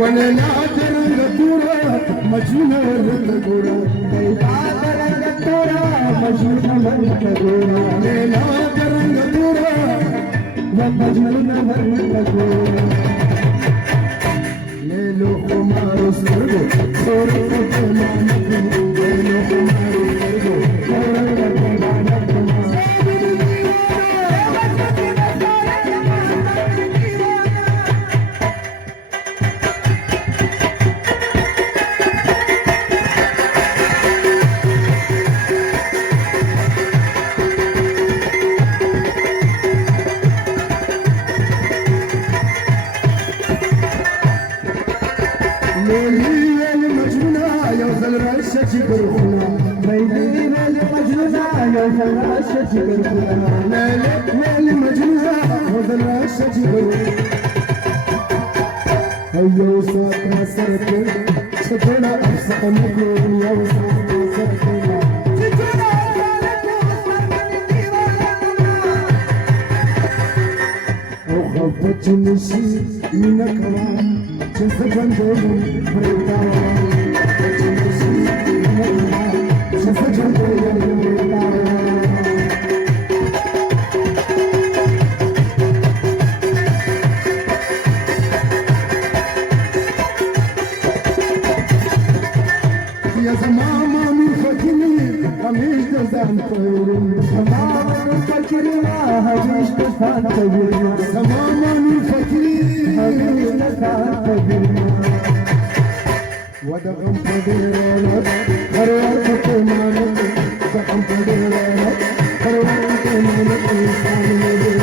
ولا ترنگ تورا مجنون ورد گورا لا ترنگ تورا مجنون ورد گورا لا ترنگ تورا مجنون ورد گورا ليلو خمار سرگو سورو مانك ليلو خمار سرگو سورو مانك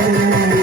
Thank you.